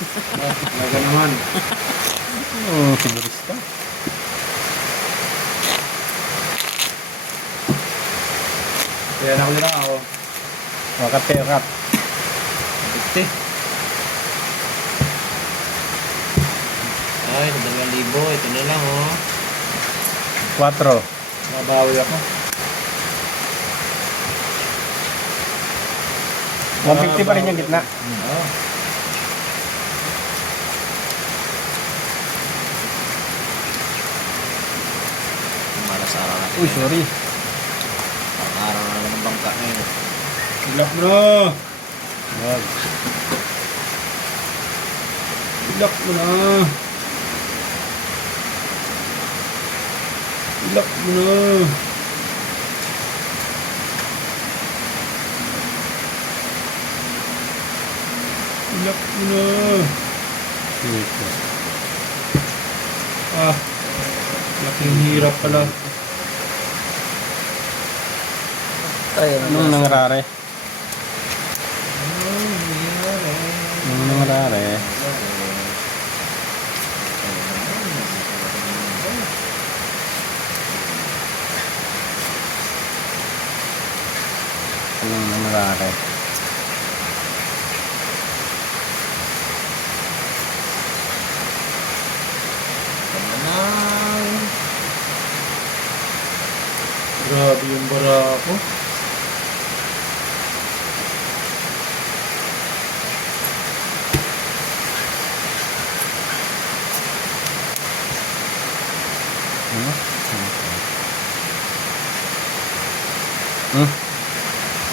Talaga naman. Sigurista. Kaya na ako. Wakat kayo, kap. 50. Ay, 2,000. Ito na lang, oh. 4. Mabawi ako. 150 pa rin yung gitna. Oo. Malas araw natin. Uy, sorry. Araw na naman ng bangka ngayon. Ilak mo na. Wag. Ilak mo na. Ilak mo na. Ilak mo na. Dito. Ah, laking hirap pala. Anong nangyari? Anong nangyari? Anong nangyari? Grabe yung barako.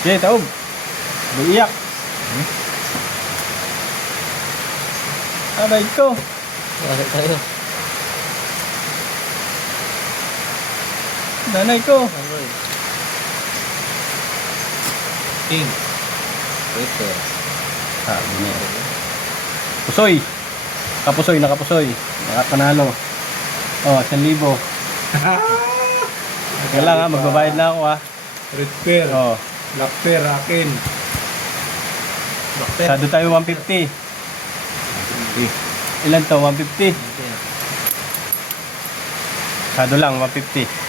Sige, taob. Buiyak. Aray ko. Bakit tayo? Nanay ko. Aroy. King. Peter. Sabi niya. Pusoy. Kapusoy, nakapusoy. Nakapanalo. Oh, 1,000. Kaya lang ha, magbabayad na ako ha. Red pair. Oh, Black pair akin. Bakit? sado tayo 150. Ilan to? 150. Sado lang, 150.